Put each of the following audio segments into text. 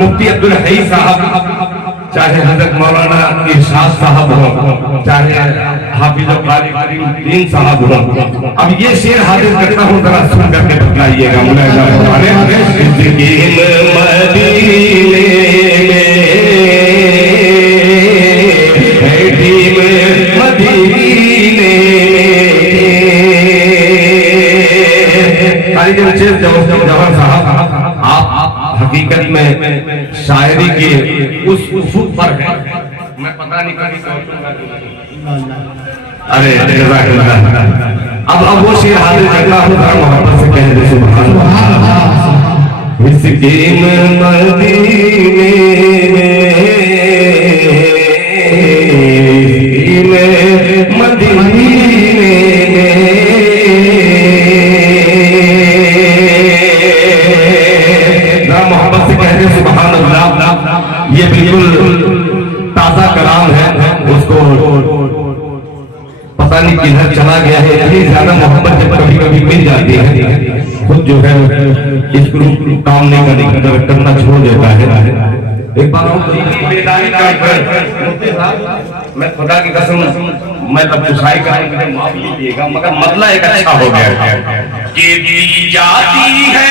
मुफ्ती अब्दुल हई साहब, चाहे हजरत मौलाना इरशाद साहब हो, चाहे हाफिज दीन साहब हो, अब ये शेर हाजिर करता हूँ, जरा सुन करके बतलाइएगा। जवान साहब, आप हकीकत में शायरी के उस उसूल पर है, मैं पता नहीं कभी अरे अब वो शेर हाजिर करना हूँ, मोहब्बत से कह दे सुभान अल्लाह। मिस्कीन मदीने ये बिल्कुल ताजा कलाम है, उसको पता नहीं किधर चला गया है। इतनी ज्यादा मोहब्बत जब कभी कभी मिल जाती है, खुद जो है इस ग्रुप काम नहीं करना छोड़ देता है। एक बार मैं खुदा की कसम, मैं तबशाई का माफ लीजिएगा, मगर मतला एक अच्छा हो गया कि दी जाती है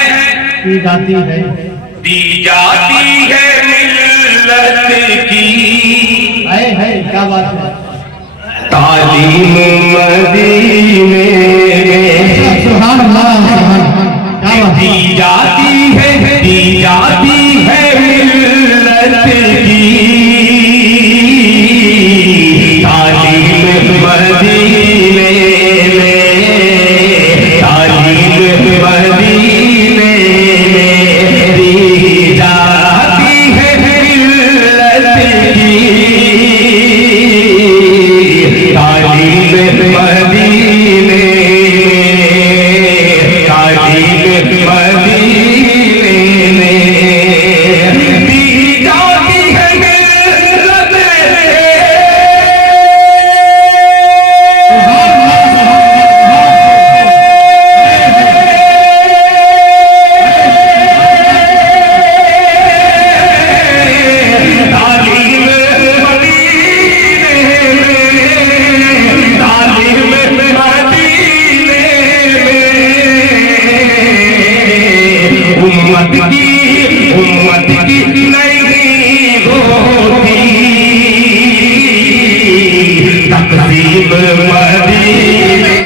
मिल्लत की, है क्या बात है, तालीम मदीने में सुभान अल्लाह, दी जाती है